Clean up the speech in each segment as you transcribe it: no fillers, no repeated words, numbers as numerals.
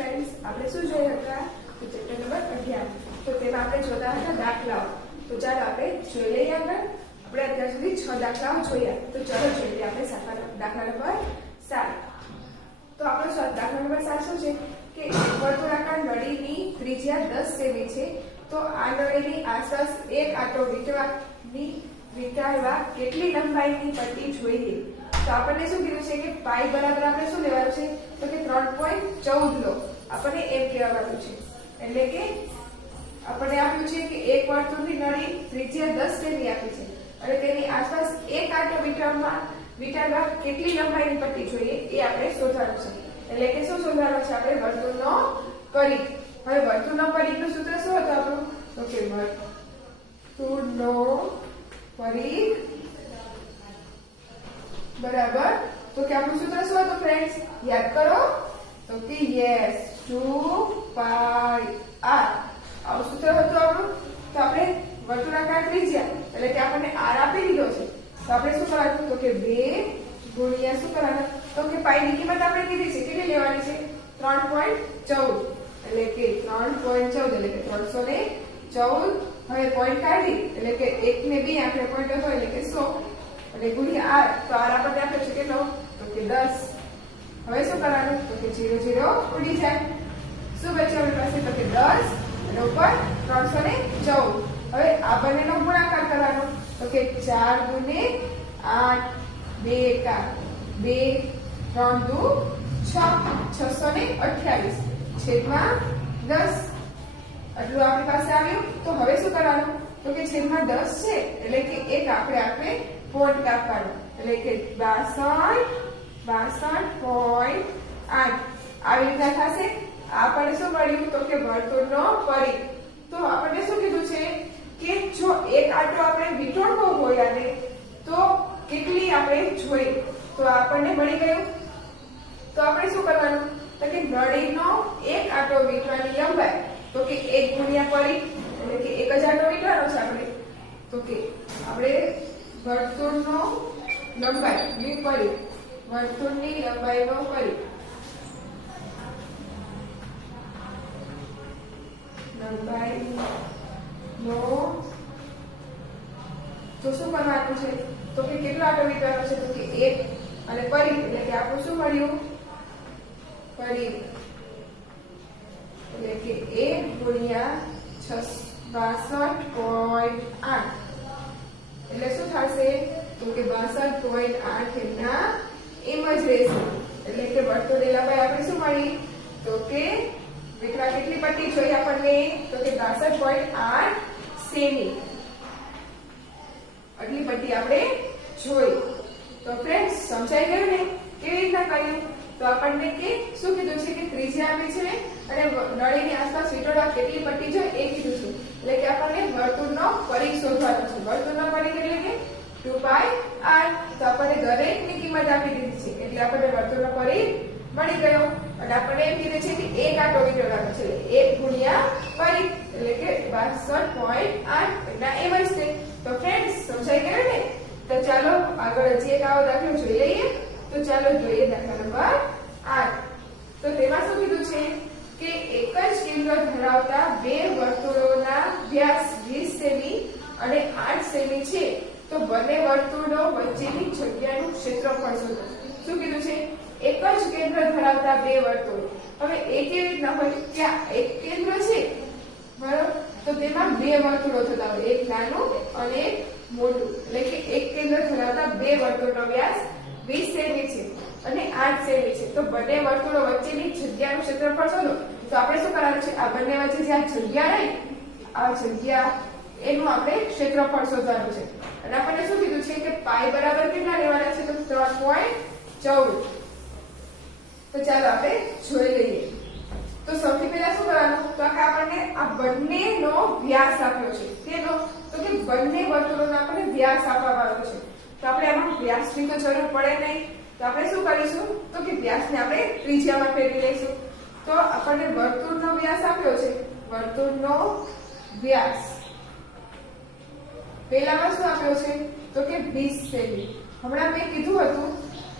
Friends આપણે શું જોયા હતા તો ચેપ્ટર નંબર 11 તો તેમાં આપણે જોતા હતા દાખલાઓ તો ચાલો આપણે જોઈ લઈએ આગળ આપણે અત્યાર સુધી 6 દાખલાઓ જોયા તો ચાલો જોઈએ આપણે દાખલા નંબર 7 તો આપણો દાખલા નંબર 7 શું છે કે વર્તુળાકાર નળીની ત્રિજ્યા 10 સેમી છે તો આ નળીની આસપાસ એક આંટો વીંટાળવા કેટલી લંબાઈની પટ્ટી જોઈએ तो आपने શું કીધું છે કે પાઈ બરાબર આપણે શું લેવાનું છે તો કે 3.14 લો આપણને એમ કહેવાનું છે એટલે કે આપણને આપ્યું છે કે એક વર્તુળની નળી ત્રિજ્યા 10 સેમી આપી છે અને તેની આસપાસ એક આંટો વીંટાળવા કેટલી લંબાઈની પટ્ટી જોઈએ એ આપણે શોધવાનું છે એટલે કે શું શોધવાનું છે આપણે વર્તુળનો પરિઘ હવે વર્તુળનો પરિઘનું સૂત્ર શું હતું આપણું તો કે વર્તુળનો પરિઘ बराबर तो क्या आपको सूत्र શું હતું फ्रेंड्स याद करो तो कि यस 2 पाई r આ સૂત્ર હતું આપણું તો આપણે વર્તુળાકાર ત્રિજ્યા એટલે કે આપણને r આપી દીધો છે તો આપણે શું કરવાનું તો કે 2 ગુણ્યા શું કરવાનું તો કે પાઈ ની કિંમત આપણે કીધી છે કેટલી લેવાની છે 3.14 એટલે કે 3.14 એટલે કે 314 હવે પોઈન્ટ કાઢી એટલે કે 1 ને 2 આપણે પોઈન્ટ હતો એટલે કે 100 અને ગુણ્યા r તો r આપણે આપ્યો છે કેટલો તો કે 10 હવે શું કરવાનું તો કે 0 0 ઉડી જાય શું બચ્યું આપણી પાસે તો કે 10 અને ઉપર 314 હવે આ બંનેનો ગુણાકાર કરવાનો તો કે 4 ગુણે 8 2 કા 2 3 2 6 628 છેદમાં 10 આટલું આપણી પાસે આવ્યું તો હવે શું કરવાનું તો કે છેદમાં 10 છે એટલે કે એક આપણે પોઈન્ટ કાપવાનો એટલે કે 62.8 આવી રીતના થશે આપણને શું મળ્યું તો કે વર્તુળનો પરિઘ તો આપણને શું કીધું છે કે જો એક આંટો આપણે વીંટળવો હોય આને તો કેટલી આપણે જોઈએ તો આપણને મળી ગયું તો આપણે શું કરવાનું તો કે નળીનો એક આંટો વીંટવાની લંબાઈ તો કે 1 ગુણ્યા પરિઘ એટલે કે એક જ આંટો વીંટવાનો છે આપણે તો કે આપણે વર્તુળનો લંબાઈ ની પરિઘ વર્તુળની લંબાઈનો પરિઘ લંબાઈનો તો શું કરવાનું છે તો કે કેટલો આંટો વીંટવાનો છે તો કે 1 અને પરિઘ એટલે કે આપણું શું મળ્યું પરિઘ એટલે કે 1 ગુણ્યા 62.8 એટલે શું થશે તો કે 62.8 એમના એમ જ રહેશે એટલે કે વર્તુળની લંબાઈ આપણે શું મળી તો કે વીંટવા કેટલી પટ્ટી જોઈએ આપણને તો કે 62.8 સેમી આટલી પટ્ટી આપણે જોઈ તો ફ્રેન્ડ્સ સમજાઈ ગયું ને કેવી રીતના કર્યું તો આપણને કે શું કીધું છે કે ત્રિજ્યા આપી છે અને નળીની આસપાસ વીંટળવા કેટલી પટ્ટી જોઈએ એ કીધું છે એટલે કે આપણને વર્તુળનો પરિઘ શોધવાનો છે વર્તુળનો પરિઘ એટલે કે 2 પાઈ r તો આપણને દરેકની કિંમત આપી દીધી છે એટલે આપણને વર્તુળનો પરિઘ મળી ગયો અને આપણને એમ કીધું છે કે એક આંટો વીંટળવાનો છે 1 ગુણ્યા પરિઘ એટલે કે 62.8 એટલે એમ જ છે તો ફ્રેન્ડ્સ સમજાઈ ગયું ને તો ચાલો આગળ હજી એક આવો દાખલો જોઈ લઈએ તો ચાલો જોઈએ દાખલા નંબર 8 તો તેમાં શું કીધું છે કે એક જ કેન્દ્ર ધરાવતા બે વર્તુળોના વ્યાસ 20 સેમી અને 8 સેમી છે તો બંને વર્તુળો વચ્ચેની જગ્યાનું ક્ષેત્રફળ શોધો શું કીધું છે એક જ કેન્દ્ર ધરાવતા બે વર્તુળો હવે એ કેવી રીતના હોય કે એક કેન્દ્ર છે બરાબર તો તેમાં બે વર્તુળો થતા હોય એક નાનું અને એક મોટું એટલે કે એક કેન્દ્ર ધરાવતા બે વર્તુળનો વ્યાસ 20 સેમી છે અને 8 સેમી છે તો બંને વર્તુળો વચ્ચેની જગ્યાનું ક્ષેત્રફળ શોધો તો આપણે શું કરવાનું છે આ બંને વચ્ચે જે જગ્યા રહી આ જગ્યા એનું આપણે ક્ષેત્રફળ શોધવાનું છે અને આપણને શું કીધું છે કે પાઈ બરાબર કેટલા લેવાના છે તો 3.14 તો ચાલો આપણે જોઈ લઈએ તો સૌથી પહેલા શું કરવાનું તો આપણને આ બંનેનો વ્યાસ આપ્યો છે તેનો તો કે બંને વર્તુળોનો આપણને વ્યાસ આપવાનો છે તો આપણે આમાં વ્યાસની તો જરૂર પડે નહીં તો આપણે શું કરીશું તો કે વ્યાસને આપણે ત્રિજ્યામાં ફેરવી લઈશું તો આપણને વર્તુળનો વ્યાસ આપ્યો છે વર્તુળનો વ્યાસ પહેલામાં શું આપ્યો છે તો કે 20 સેમી હમણાં મેં કીધું હતું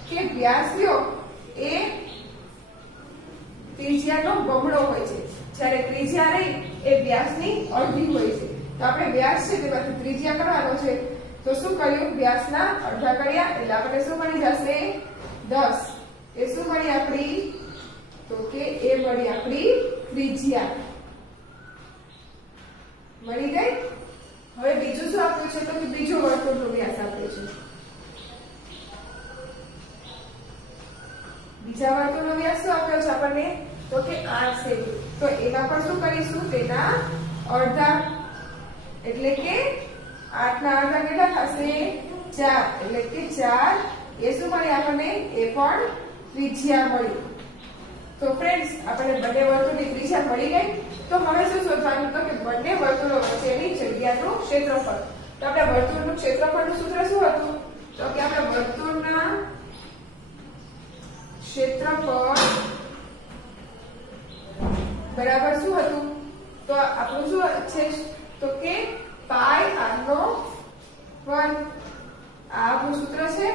કે વ્યાસ લ્યો એ ત્રિજ્યાનો બમણો હોય છે, જ્યારે ત્રિજ્યા રહી એ વ્યાસની અડધી હોય છે. તો આપણે વ્યાસ છે તેમાંથી ત્રિજ્યા કરવાનો છે, તો શું કર્યું, વ્યાસના અડધા કર્યા એટલે આપણે શું મળી જશે 10. એ શું મળી આપણી, તો કે એ મળી આપણી ત્રિજ્યા મળી ગઈ. હવે બીજું શું આપ્યું છે, તો કે બીજો વર્તુળનો વ્યાસ આપ્યો છે. બીજા વર્તુળનો વ્યાસ શું આપ્યો છે આપણને, તો કે 8 છે. તો એમાં પણ શું કરીશું, તેના અડધા, એટલે કે 8 ના અડધા કેટલા થશે 4, એટલે કે 4. એ શું મળી આપણને, એ પણ ત્રિજ્યા મળી. તો ફ્રેન્ડ્સ આપણને બંને વર્તુળની ત્રિજ્યા મળી ગઈ. તો હવે શું શોધવાનું, તો કે બંને વર્તુળો વચ્ચેની જગ્યાનું ક્ષેત્રફળ. તો આપણે વર્તુળનું ક્ષેત્રફળનું સૂત્ર શું હતું, તો કે આપણે વર્તુળના ક્ષેત્રફળ બરાબર શું હતું, તો આપણું શું છે, તો કે પાઈ r નો વર્ગ. આ આપણું સૂત્ર છે.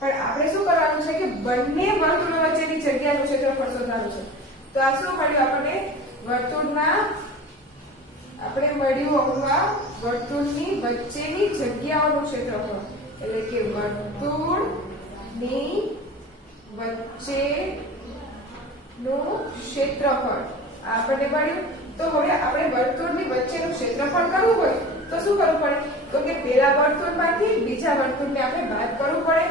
પણ આપણે શું કરવાનું છે કે બંને વર્તુળો વચ્ચેની જગ્યાનું ક્ષેત્રફળ શોધવાનું છે. તો આ શું મળ્યું આપણને, વર્તુળના આપણે મળ્યું વર્તુળની વચ્ચેની જગ્યાઓનું ક્ષેત્રફળ, એટલે કે વર્તુળની વચ્ચેનું ક્ષેત્રફળ આપણને મળ્યું. તો હવે આપણે વર્તુળની વચ્ચેનું ક્ષેત્રફળ કરવું હોય તો શું કરવું પડે, તો કે પેલા વર્તુળમાંથી બીજા વર્તુળને આપણે બાદ કરવું પડે.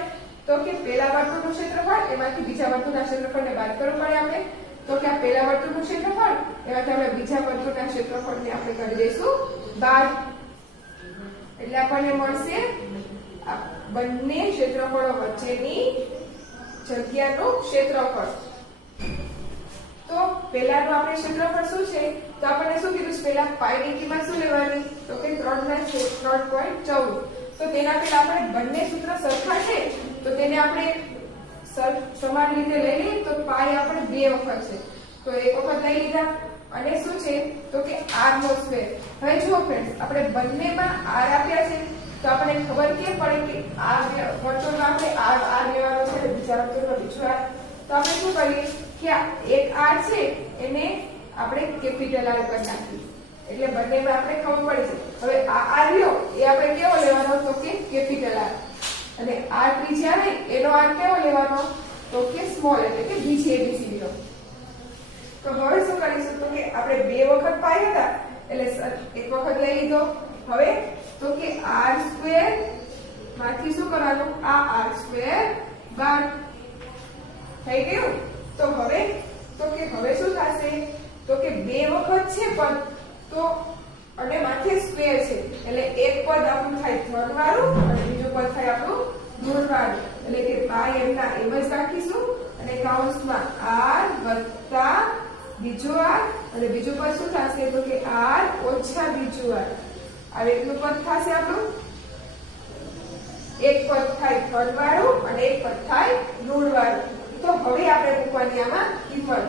તો કે પેલા વર્તુળનું ક્ષેત્રફળ એમાંથી બીજા વર્તુળના ક્ષેત્રફળને બાદ કરવું પડે આપણે. તો કે આ પેલા વર્તુળનું ક્ષેત્રફળ એમાંથી આપણે બીજા વર્તુળના ક્ષેત્રફળને આપણે કરી દઈશું બાદ. એટલે આપણને મળશે આ બંને ક્ષેત્રફળો વચ્ચેની જગ્યાનું ક્ષેત્રફળ. તો પેલાનું આપણે ક્ષેત્રફળ શું છે, તો આપણને શું કીધું, પેલા પાઈની કિંમત શું લેવાની, તો કે 3/3.14. તો તેના પહેલા આપણે બંને સૂત્ર સરખા છે તો તેને આપણે સમાન રીતે લઈ લઈએ. તો પાઈ આપણે 2 વખત છે, તો એક વખત લઈ લીધા. અને શું છે, તો કે r નો સ્ક્વેર. હવે જુઓ ફ્રેન્ડ્સ, આપણે બંનેમાં r આપ્યા છે, તો આપણને ખબર કેમ પડે કે આ વર્તુળમાં આપણે r લેવાનો છે, બીજા વર્તુળમાં બીજો r. તો આપણે શું કરીએ કે આ એક r છે એને આપણે કેપિટલ R કરી નાખીએ, એટલે બંનેમાં આપણે ખબર પડે છે. હવે આ r લ્યો એ આપણે કેવો લેવાનો, તો કે કેપિટલ R. અને r ત્રિજ્યા નહીં એનો r કેવો લેવાનો, તો કે સ્મોલ, એટલે કે બીજી abcd નો. તો હવે શું કરીશું, તો કે આપણે 2 વખત પાઈ હતા એટલે એક વખત લઈ લીધો. હવે તો કે r² માંથી શું કરવાનું, આ r² બાદ થઈ ગયું. તો હવે શું થશે, તો કે 2 વખત છે પદ, તો અને માથે સ્ક્વેર છે એટલે એક પદ આપણું થાય ધન વાળું અને બીજું પદ થાય આપણું ઋણ વાળું, એટલે કે પાઈ એમના એમ જ રાખીશું અને કૌંસમાં r વત્તા બીજો r અને બીજું પદ શું થશે, તો કે r ઓછા બીજું r. હવે એટલું પદ થશે આપણું, એક પદ થાય ધન વાળું અને એક પદ થાય ઋણ વાળું. તો હવે આપણે મૂકવાની આમાં કિંમત.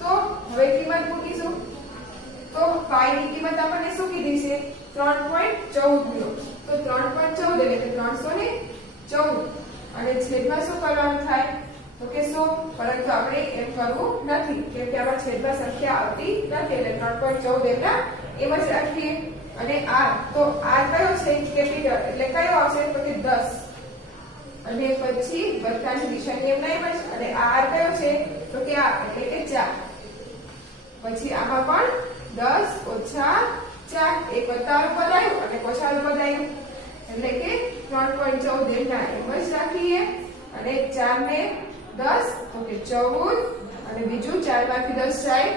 તો હવે કિંમત મૂકીશું. તો પાઈ ની કિંમત આપણને શું કીધી છે, 3.14. તો 3.14 એટલે 314 અને છેદમાં શું કરવાનું થાય, તો કે 100. પરંતુ આપણે એમ કરવું નથી કેમ કે આમાં છેદમાં સંખ્યા આવતી નથી, એટલે 3.14 એમના એમ જ રાખીએ. અને r, તો r કયો છે, કેપિટલ, એટલે કયો આવશે, તો કે 10. અને પછી વત્તાની નિશાની એમના એમ જ. અને આ r કયો છે, તો કે આ એટલે કે 4. પછી આમાં પણ 10 ઓછા 4, એક વત્તાનું પદ આવ્યું અને ઓછાનું પદ આવ્યું, એટલે કે 3.14 એમના એમ જ રાખીએ. અને 4 ને 10 તો કે 14 અને બીજું 4 માંથી 10 જાય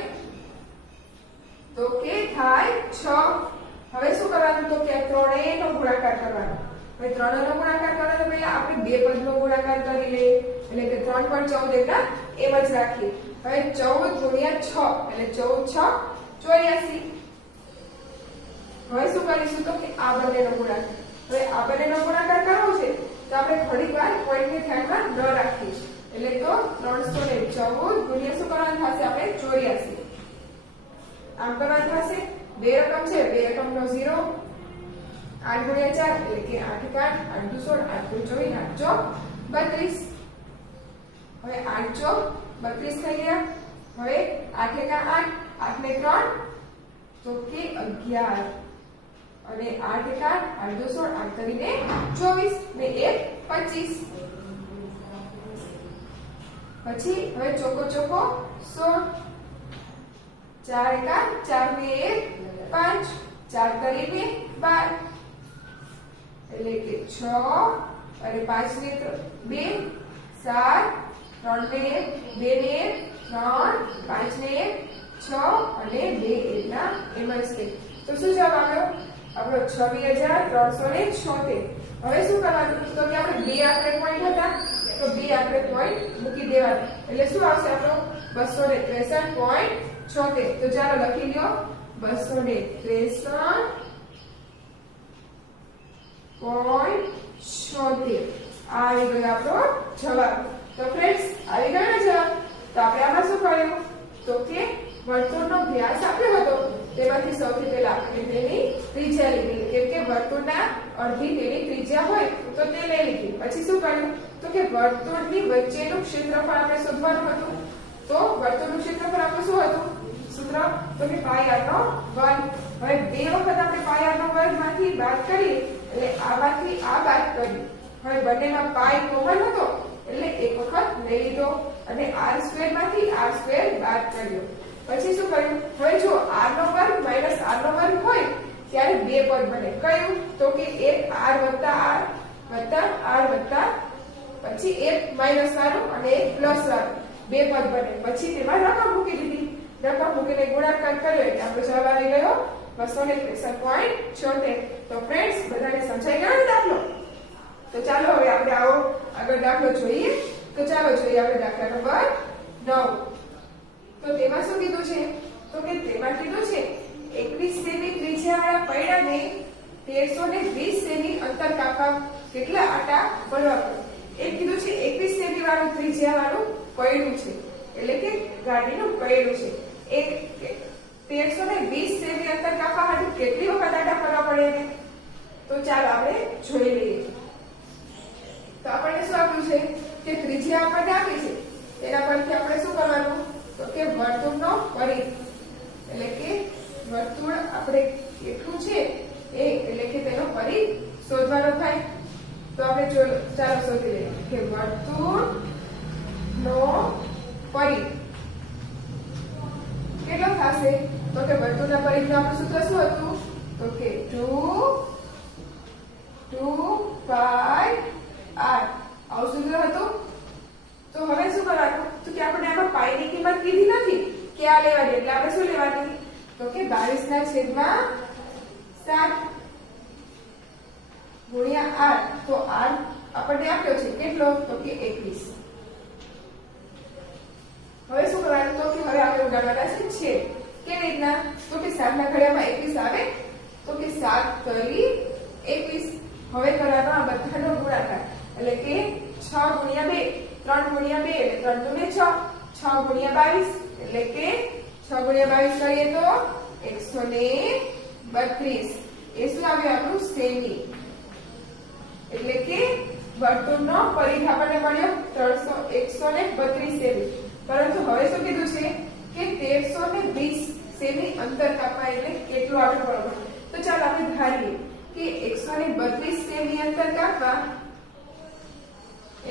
તો કે થાય 6. હવે શું કરવાનું, તો કે આ ત્રણેયનો ગુણાકાર કરવાનો. હવે ત્રણેયનો ગુણાકાર કરવાનો તો પહેલા આપણે 2 પદનો ગુણાકાર કરી લઈએ, એટલે કે 3.14 એમના એમ જ રાખીએ. હવે 14 ગુણ્યા 6 એટલે 14 6 84. હવે શું કરીશું, તો કે આ બંનેનો ગુણાકાર. હવે આ બંનેનો ગુણાકાર કરવો છે તો આપણે થોડીક વાર પોઈન્ટને ધ્યાનમાં ન રાખીએ, એટલે તો 314 ગુણ્યા શું કરવાનું થશે, આપણે 84. આમ કરવાનું થશે. 2 રકમ છે, 2 રકમનો 0. 8 ગુણ્યા 4 એટલે કે 8 × 8 = 16, 8 × 24 8 × 32. હવે 8 × 32 થઈ ગયા. હવે 8 એકા 8, 8 ને 3 તો કે 11 અને 8 એકા 8 દુ 16, 8 કરીને 24 ને 1 25. પછી હવે ચોકો ચોકો 16, 4 એકા 4 ને 1 5, 4 કરીને 12 એટલે કે 6 અને 5 ને 2 7, 3 ને 1 2 ને 1 3, 5 ને 1 6 અને 2 એટલા એમ જ છે. તો શું જવાબ આવ્યો? આપણો 26,376. હવે શું કરવાનું? તો કે આપણે બે આંકડે પોઈન્ટ હતા તો બે આંકડે પોઈન્ટ મૂકી દેવાના એટલે શું આવશે આપણો 263.76. તો ચાલો લખી લ્યો 263.76. આ આવી ગયો આપણો જવાબ. તો ફ્રેન્ડ્સ આવી ગયો ને જવાબ. તો આપણે આમાં શું કર્યું? તો કે વર્તુળનો વ્યાસ આપ્યો હતો તેમાંથી સૌથી પહેલા આપણે તેની ત્રિજ્યા લીધી કેમ કે વર્તુળના અડધી તેની ત્રિજ્યા હોય તો તે લઈ લીધી. પછી શું કર્યું? તો કે વર્તુળની વચ્ચેનું ક્ષેત્રફળ આપણે શોધવાનું હતું. તો વર્તુળનું ક્ષેત્રફળ આપણું શું હતું? સૂત્ર તો કે પાઈ r નો વર્ગ. હવે બે વખત આપણે પાઈ r નો વર્ગ માંથી બાદ કરીએ એટલે આમાંથી આ બાદ કર્યું. હવે બંનેમાં પાઈ કોમન હતો એટલે એક વખત લઈ લીધો અને r² માંથી r² બાદ કર્યો. પછી શું કર્યું? હવે જો r નો વર્ગ માઈનસ r નો વર્ગ હોય ત્યારે બે પદ બને. કયું? તો કે એક r વત્તા r વત્તા પછી એક માઈનસ વાળું અને એક પ્લસ વાળું બે પદ બને. પછી તેમાં રકમ મૂકી દીધી. રકમ મૂકીને ગુણાકાર કર્યો એટલે આપણો જવાબ આવી ગયો 263.76. તો ફ્રેન્ડ્સ બધાને સમજાઈ ગયો ને દાખલો? તો ચાલો હવે આપણે આવો આગળ દાખલો જોઈએ. તો ચાલો જોઈએ આપણે દાખલા નંબર 9. તો તેમાં શું કીધું છે? તો કે તેમાં કીધું છે 21 સેમી ત્રિજ્યાવાળા પૈડાને 1320 સેમી અંતર કાપવા કેટલા આટા ભરવા પડે? એક કીધું છે 21 સેમી વાળું ત્રિજ્યાવાળું પૈડું છે એટલે કે ગાડીનું પૈડું છે. એક 1320 સેમી અંતર કાપવા માટે કેટલી વખત આટા ભરવા પડે ને? તો ચાલો આપણે જોઈ લઈએ. તો આપણને શું આપ્યું છે કે ત્રિજ્યા આપણને આપી છે તેના પરથી આપણે શું કરવાનું? તો કે વર્તુળનો પરિઘ એટલે કે વર્તુળ આપણે કેટલું છે એ એટલે કે તેનો પરિઘ શોધવાનો થાય. તો આપણે ચાલો શોધી લઈએ કે વર્તુળનો પરિઘ કેટલો થશે? તો કે વર્તુળના પરિઘનું આપણું સૂત્ર શું હતું? તો કે 2 પાઈ r આવું સૂત્ર હતું. તો હવે શું કરવાનું? તો કે આપણે આમાં પાઈ ની કિંમત કીધી નથી કે આ લેવાની એટલે આપણે શું લેવાની? તો કે 22/7 ગુણ્યા r. તો r આપણને આપ્યો છે કેટલો? તો કે 21. હવે શું કરવાનું? તો કે હવે આપણે ઉડાડવાના છે છેદ. કેવી રીતના? તો કે 7 ના ઘડિયામાં 21 આવે તો કે 7 તરી 21. હવે કરવાનો આ બધાનો ગુણાકાર એટલે કે 6 ગુણ્યા 2 3 ગુણ્યા 2 એટલે 3 દુ ને 6 6 ગુણ્યા 22 એટલે કે 6 ગુણ્યા 22 કરીએ તો 132. એ શું આવ્યું આપણું? સેમી. એટલે કે વર્તુળનો પરિઘ આપણને મળ્યો 132 સેમી. પરંતુ હવે શું કીધું છે કે 1320 સેમી અંતર કાપવા એટલે કેટલું આટો કરવો? તો ચાલો આપણે ધારીએ કે 132 સેમી અંતર કાપવા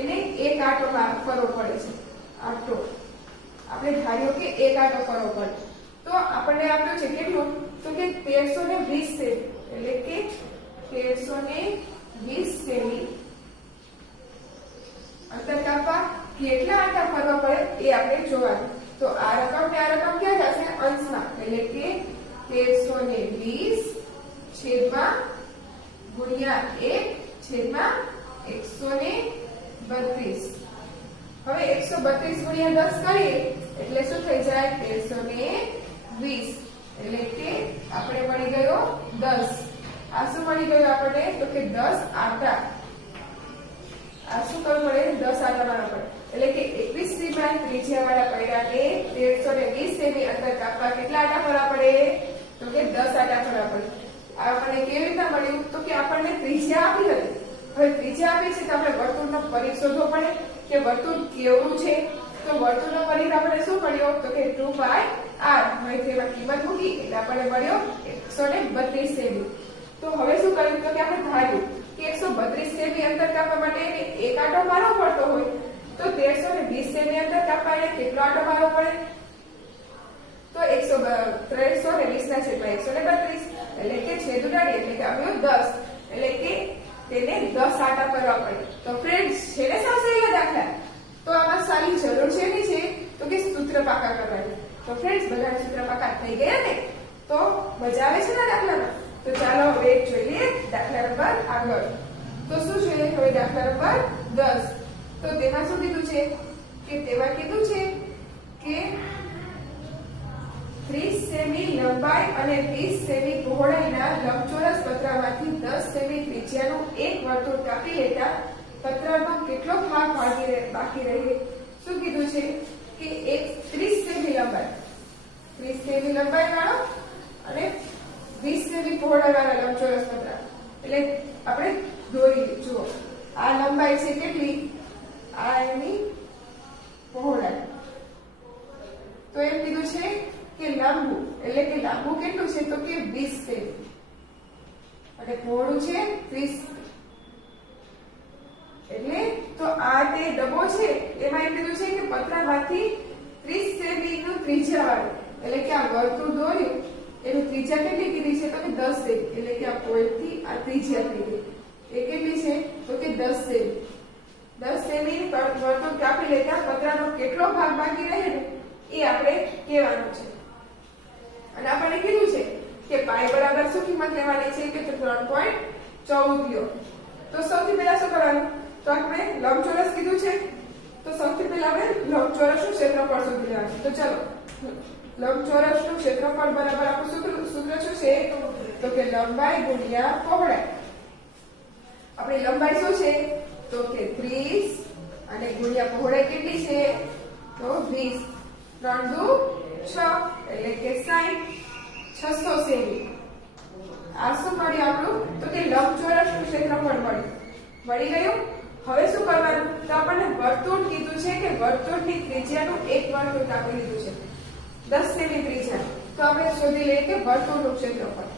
એને એક આટો કરવો પડે છે. આટો આપણે ધાર્યો કે એક આટો કરવો પડે. તો આપણને આપ્યું છે કેટલું? તો કે 1320 સેમી એટલે કે 1320 સેમી અંતર કાપવા કેટલા આટા ફરવા પડે એ આપણે જોવાનું. તો આ રકમ ને આ રકમ ક્યાં જશે? અંશમાં એટલે કે 1320 છેદમાં ગુણ્યા 1 છેદમાં 132. હવે 132 ગુણ્યા 10 કરીએ એટલે શું થઈ જાય? 1320 એટલે કે આપણે મળી ગયો 10. આ શું મળી ગયું આપણને? તો કે 10 આટા. આ શું કરવું પડે? 10 આટા મારવા પડે એટલે કે 21 સેમી ત્રિજ્યાવાળા પૈડાને 1320 સેમી અંતર કાપવા કેટલા આટા ફરવા પડે? તો કે 10 આટા ફરવા પડે. આ આપણને કેવી રીતના મળ્યું? તો કે આપણને ત્રિજ્યા આપી હતી. હવે ત્રિજ્યા આપી છે તો આપણે વર્તુળનો પરિઘ શોધવો પડે કે વર્તુળ કેવું છે. તો વર્તુળનો પરિઘ આપણે શું મળ્યો તો કે 2 r અહીંથી એમાં કિંમત મૂકી એટલે આપણને મળ્યો 132 સેમી. તો હવે શું કર્યું તો કે આપણે ધાર્યું કે 132 સેમી અંતર કાપવા માટે એક આંટો મારવો પડતો હોય તો 1320 સેમી અંતર કાપવા માટે કેટલો આંટો મારવો પડે તો 1320 ના છેદમાં 132 એટલે કે છેદ ઉડાડી એટલે કે આવ્યો 10 એટલે કે તેને 10 આંટા કરવા પડે. તો ફ્રેન્ડ્સ છે ને સાવ સહેલો દાખલા. તો આમાં સારી જરૂર છે ને છે તો કે સૂત્ર પાકા કરવાની. તો ફ્રેન્ડ્સ બધા સૂત્ર પાકા થઈ ગયા ને તો મજા આવે છે ને દાખલામાં. તો ચાલો હવે જોઈ લઈએ દાખલા નંબર આગળ. તો શું જોઈએ હવે દાખલા નંબર 10. તો તેમાં શું કીધું છે કે તેમાં કીધું છે કે 30 સેમી લંબાઈ અને 20 સેમી પહોળાઈના લંબચોરસ પતરામાંથી 10 સેમી ત્રિજ્યાનું એક વર્તુળ કાપી લેતા પતરાનો કેટલો ભાગ બાકી રહે. શું કીધું છે કે 30 સેમી લંબાઈ વાળો અને 20 સેમી પહોળાઈ વાળા લંબચોરસ પતરા એટલે આપણે દોરી જુઓ આ લંબાઈ છે કેટલી આ એની પહોળાઈ. તો એમ કીધું છે કે લાંબુ એટલે કે લાંબુ કેટલું છે તો કે 20 સેમી અને પહોળું છે 30. એટલે તો આ તે ડબ્બો છે એમાં એમ કીધું છે કે પતરામાંથી 30 સેમી નું ત્રિજ્યા વાળું એટલે કે આ વર્તુળ દોર્યું એનું ત્રિજ્યા કેટલી કીધી છે તો કે 10 સેમી એટલે કે આ પોઈન્ટ થી આ ત્રિજ્યા થઈ ગઈ એ કેટલી છે તો કે 10 સેમી. 10 સેમી વર્તુળ કાપી લેતા પતરાનો કેટલો ભાગ બાકી રહે ને એ આપણે કહેવાનું છે. અને આપણને કીધું છે કે પાઈ બરાબર શું કિંમત લેવાની છે કે 3.14 લ્યો. તો સૌથી પહેલા શું કરવાનું તો આપણે લંબચોરસ કીધું છે તો સૌથી પહેલા આપણે લંબચોરસનું ક્ષેત્રફળ શોધી લેવાનું. તો ચલો લંબચોરસનું ક્ષેત્રફળ બરાબર આપણું સૂત્ર શું છે તો કે લંબાઈ ગુણ્યા પહોળાઈ. આપણી લંબાઈ શું છે તો કે 30 અને ગુણ્યા પહોળાઈ કેટલી છે તો 20 3 દુ 6 એટલે કે 60 600 સેમી. આ શું મળ્યું આપણું તો કે લંબચોરસનું ક્ષેત્રફળ મળી ગયું. હવે શું કરવાનું તો આપણને વર્તુળ કીધું છે કે વર્તુળની ત્રિજ્યાનું એક વર્તુળ કાપી લીધું છે 10 સેમી ત્રિજ્યા. તો આપણે શોધી લઈએ કે વર્તુળનું ક્ષેત્રફળ.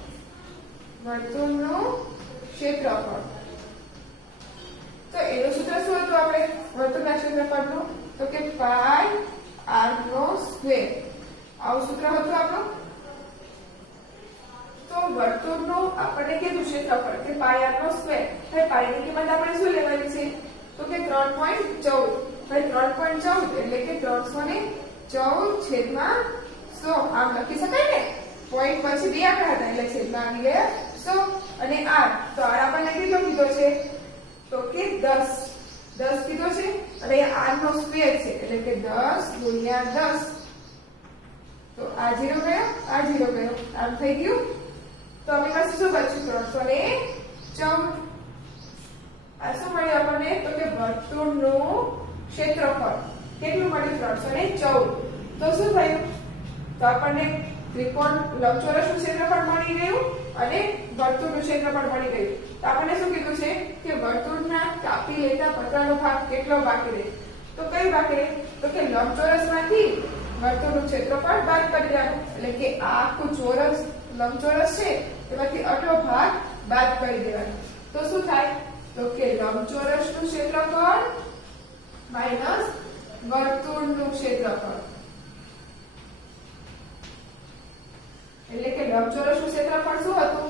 તો એનું સૂત્ર શું હતું આપણે વર્તુળના ક્ષેત્રફળનું તો કે પાઈ r નો સ્ક્વેર. આવું સૂત્ર હતું આપણું. તો વર્તુળનું આપણને કીધું ક્ષેત્રફળ કે પાઈ r નો સ્ક્વેર. હવે પાઈની કિંમત આપણે શું લેવાની છે તો કે 3.14. હવે 3.14 એટલે કે 314 છેદમાં 100 આમ લખી શકાય ને. પોઈન્ટ પછી બે આંકડા હતા એટલે છેદમાં આવી ગયા 100 અને r તો r આપણને કેટલો કીધો છે તો કે 10 કીધો છે અને r નો સ્ક્વેર છે એટલે કે 10 ગુણ્યા 10. તો આ 0 ગયો આ 0 ગયો આમ થઈ ગયું. તો આપણી પાસે શું બચ્યું 314. આ શું મળ્યું આપણને તો કે વર્તુળનું ક્ષેત્રફળ કેટલું મળ્યું 314. તો શું થયું તો આપણને ત્રિકોણ લંબચોરસનું ક્ષેત્રફળ મળી ગયું અને વર્તુળનું ક્ષેત્રફળ મળી ગયું. તો આપણને શું કીધું છે કે વર્તુળના કાપી લેતા પતરાનો ભાગ કેટલો બાકી રહે તો કઈ બાકી રહે તો કે લંબચોરસમાંથી વર્તુળનું ક્ષેત્રફળ બાદ કરી દેવાનું એટલે કે આ આખું ચોરસ લંબચોરસ છે એમાંથી આટલો ભાગ બાદ કરી દેવાનો. તો શું થાય તો કે લંબચોરસનું ક્ષેત્રફળ માઈનસ વર્તુળનું ક્ષેત્રફળ એટલે કે લંબચોરસનું ક્ષેત્રફળ શું હતું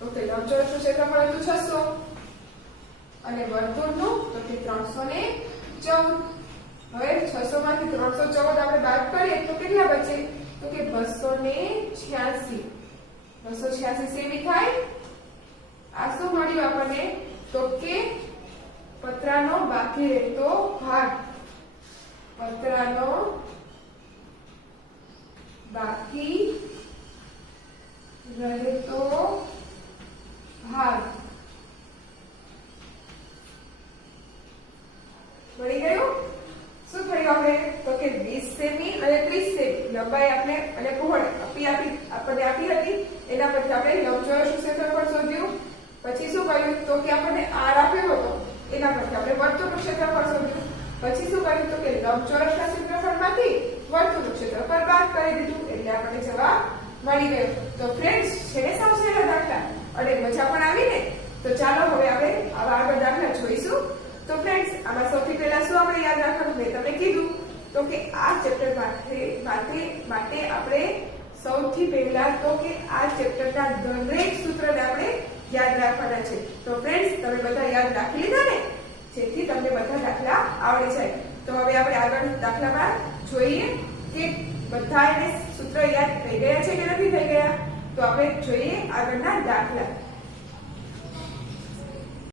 તો કે લંબચોરસનું ક્ષેત્રફળ હતું 600 અને વર્તુળનું તો કે 314. હવે 600 માંથી 314 આપણે બાદ કરીએ તો કેટલા બચે તો કે 286 સેમી થાય. આ શું મળ્યું આપણને તો કે પતરાનો બાકી રહેતો ભાગ. પતરાનો બાકી રહેતો ભાગ મળી ગયું. શું થયું આપણે તો કે 20 સેમી અને 30 સેમી લંબાઈ આપણે અને પહોળાઈ આપણને આપી હતી. એના પરથી આપણે લંબચોરસનું ક્ષેત્રફળ શોધ્યું. પછી શું કર્યું તો કે આપણને r આપ્યો હતો એના પરથી આપણે વર્તુળનું ક્ષેત્રફળ શોધ્યું. પછી શું કર્યું તો કે લંબચોરસના ક્ષેત્રફળમાંથી વર્તુળનું ક્ષેત્રફળ બાદ કરી દીધું એટલે આપણને જવાબ મળી ગયો. તો ફ્રેન્ડ્સ છે ને સાવ સહેલા દાખલા અને મજા પણ આવી ને. તો ચાલો હવે આપણે આવા આગળ દાખલા જોઈશું. તો ફ્રેન્ડ્સ આમાં સૌથી પહેલા શું આપણે યાદ રાખવાનું મેં તમને કીધું તો કે આ ચેપ્ટર માટે આપણે સૌથી પહેલા તો કે આ ચેપ્ટરના દરેક સૂત્રને આપણે યાદ રાખવાના છે. તો ફ્રેન્ડ્સ તમે બધા યાદ રાખી લીધા ને જેથી તમને બધા દાખલા આવડી જાય. તો હવે આપણે આગળ દાખલામાં જોઈએ કે બધાને સૂત્ર યાદ થઈ ગયા છે કે નથી થઈ ગયા. તો આપણે જોઈએ આગળના દાખલા.